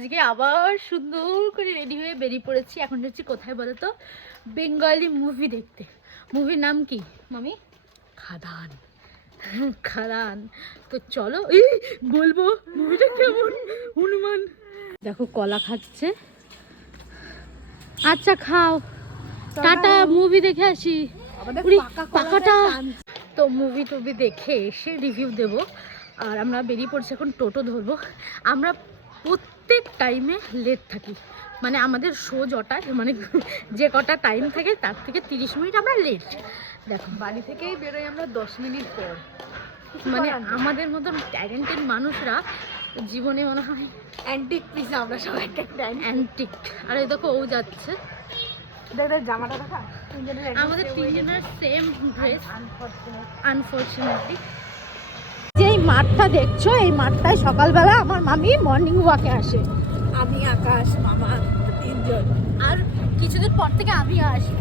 আজকে আবার সুন্দর করে রেডি হয়ে বেরিয়ে পড়েছি। এখন যাচ্ছি কোথায় বলো তো? বেঙ্গলি মুভি দেখতে। মুভির নাম কি মামি? খাদান। খাদান। তো চলো বলবো মুভিটা কেমন। হনুমান দেখো কলা খাচ্ছে। আচ্ছা খাও, টাটা, মুভি দেখে আসি। পাকাটা। তো মুভি টুভি দেখে এসে রিভিউ দেব। আর আমরা বেরিয়ে পড়ছি এখন, টোটো ধরবো। আমরা প্রত্যেক টাইমে লেট থাকি, মানে আমাদের শো জটায়, মানে যে কটা টাইম থাকে তার থেকে 30 মিনিট আমরা লেট। দেখো বাড়ি থেকেই বেরোই আমরা 10 মিনিট পর। মানে আমাদের মতন ট্যালেন্টেড মানুষরা জীবনে মনে হয় অ্যান্টিক পিস আমরা সবাই একটা অ্যান্টিক। আর এই দেখো ও যাচ্ছে। দেখ জামাটা দেখা, আমাদের তিনজনের সেম ড্রেস আনফরচুনেটলি। যেই মাঠটা দেখছো, এই মাঠটায় সকালবেলা আমার মামি মর্নিং ওয়াকে আসে। আমি, আকাশ, মামা, তিনজন। আর কিছুদিন পর থেকে আমি আসি।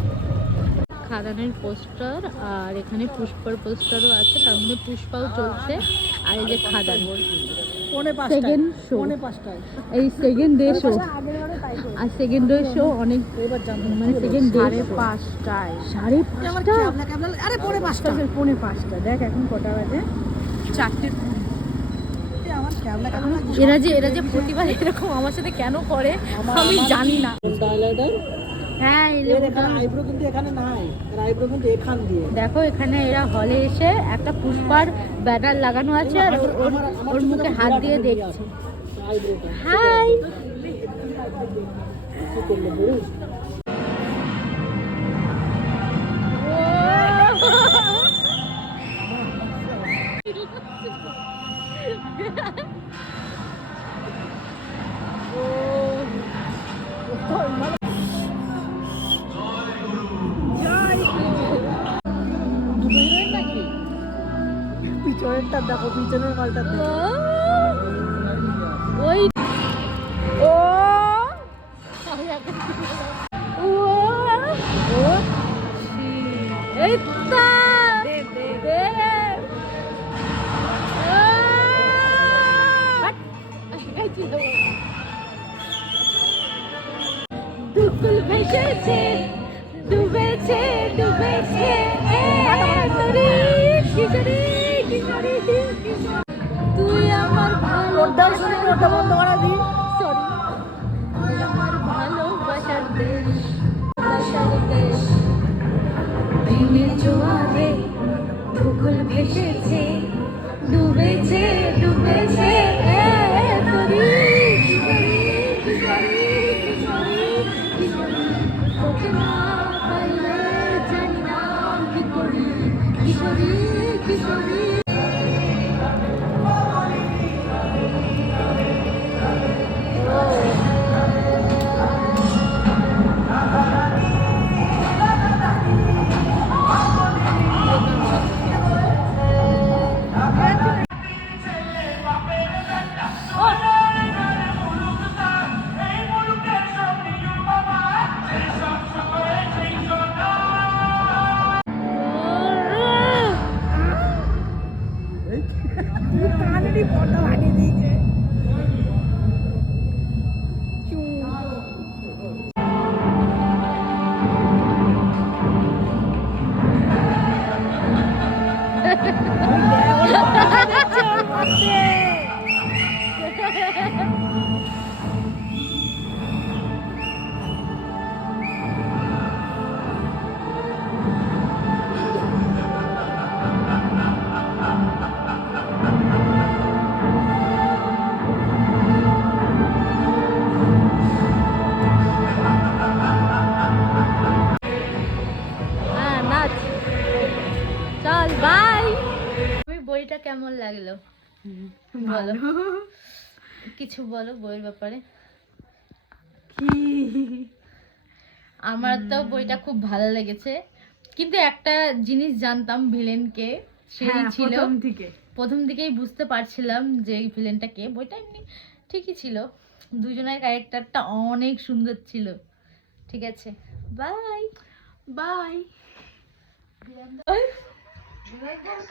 খাদানের পোস্টার, আর এখানে পুষ্পার পোস্টারও আছে, তার মধ্যে পুষ্পাও চলছে। আর এই যে খাদান সেকেন্ড শো, এই সেকেন্ড ডে শো। আর সেকেন্ড ডে শো অনেক, মানে সেকেন্ড ডে 5:30 5:30। আরে 4:45 দেখ এখন কটা বাজে? 4:20। এরা যে প্রতিবার এরকম আমার সাথে কেন করে আমি জানি না। হ্যাঁ আইব্রো কিন্তু এখানে নাই, আইব্রো কিন্তু এখান দিয়ে। দেখো এখানে এরা হলে এসে একটা পুষ্পার ব্যানার লাগানো আছে, আর ওর মুখে হাত দিয়ে দেখছে। হাই। পিছনেরটা দেখো, পিছনের মালটা দেখো। ওই ও এই তা দুকুল ভেসেছে, ডুবেছে ডুবেছে তুই আমার ওটাও শুনে ওটা বন্ধ করা দি। সরি, তুই আমার ভালোবাসার দেশ, বাসার দেশ। প্রেমের জোয়ারে দুকুল ভেসেছে, ডুবেছে ডুবেছে কিশোরী কিশোরী। চল বাই। বইটা কেমন লাগলো বলো, কিছু বলো বইয়ের ব্যাপারে। আমার তো বইটা খুব ভালো লেগেছে, কিন্তু একটা জিনিস জানতাম ভিলেনকে, সেই ছিল প্রথম দিকেই বুঝতে পারছিলাম যে এই ভিলেনটা কে। বইটা এমনি ঠিকই ছিল, দুজনের ক্যারেক্টারটা অনেক সুন্দর ছিল। ঠিক আছে, বাই বাই।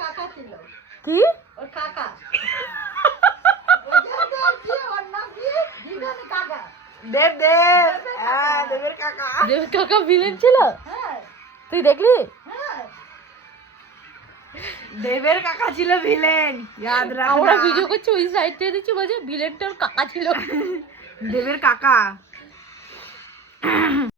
কাকা ছিল কি? ওর কাকা দেব দেব, হ্যাঁ দেবের কাকা। দেবের কাকা ভিলেন ছিল? তুই দেখলি? দেবের কাকা ছিল ভিলেন, ইয়াদ রাখ। আমরা ভিডিও করছি ওই সাইড থেকে দেখছি বলছে ভিলেনটার কাকা ছিল। দেবের কাকা।